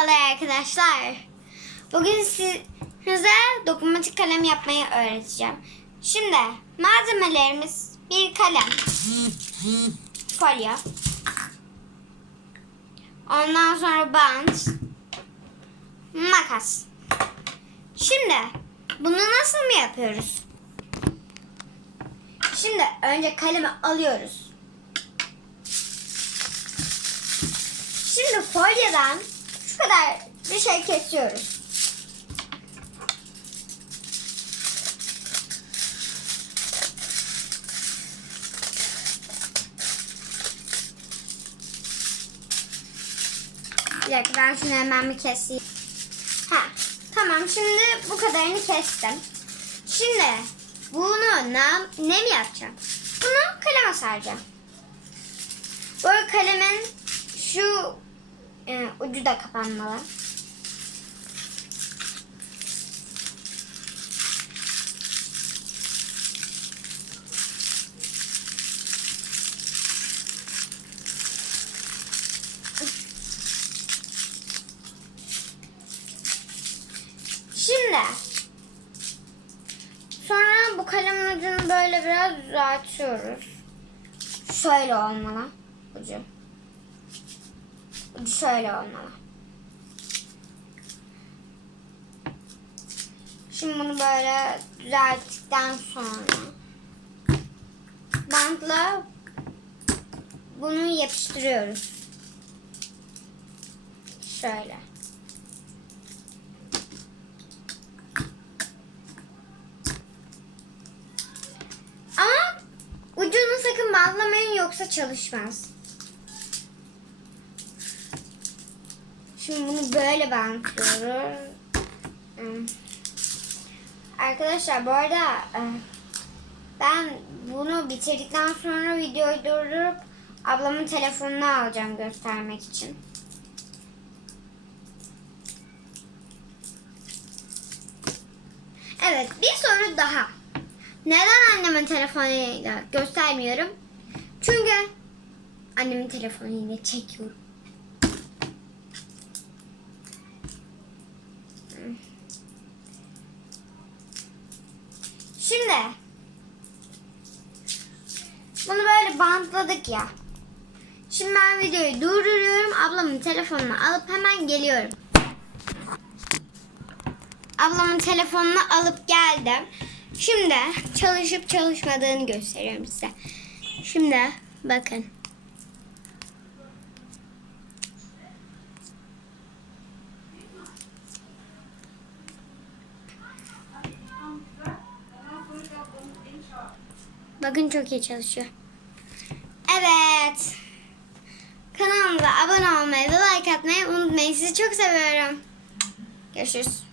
Merhabalar arkadaşlar. Bugün size dokunmatik kalem yapmayı öğreteceğim. Şimdi malzemelerimiz bir kalem, folyo, ondan sonra bant, makas. Şimdi bunu nasıl mı yapıyoruz? Şimdi önce kalemi alıyoruz. Şimdi folyodan şu kadar bir şey kesiyoruz. Bir dakika ben şunu hemen bir keseyim. Ha, tamam şimdi bu kadarını kestim. Şimdi bunu ne, ne mi yapacağım? Bunu kaleme saracağım. Bu kalemin şu e, ucu da kapanmalı. Şimdi sonra bu kalemin ucunu böyle biraz düzeltiyoruz. Şöyle olmalı ucu. Şöyle olmalı. Şimdi bunu böyle düzelttikten sonra bantla bunu yapıştırıyoruz. Şöyle. Ama ucunu sakın bantlamayın yoksa çalışmaz. Şimdi bunu böyle bantlıyoruz. Hmm. Arkadaşlar bu arada e, ben bunu bitirdikten sonra videoyu durdurup ablamın telefonunu alacağım göstermek için. Evet bir soru daha. Neden annemin telefonuyla göstermiyorum? Çünkü annemin telefonuyla çekiyorum. Şimdi bunu böyle bantladık ya. Şimdi ben videoyu durduruyorum. Ablamın telefonunu alıp hemen geliyorum. Ablamın telefonunu alıp geldim. Şimdi çalışıp çalışmadığını gösteriyorum size. Şimdi bakın. Bakın çok iyi çalışıyor. Evet. Kanalımıza abone olmayı ve like atmayı unutmayın. Sizi çok seviyorum. Görüşürüz.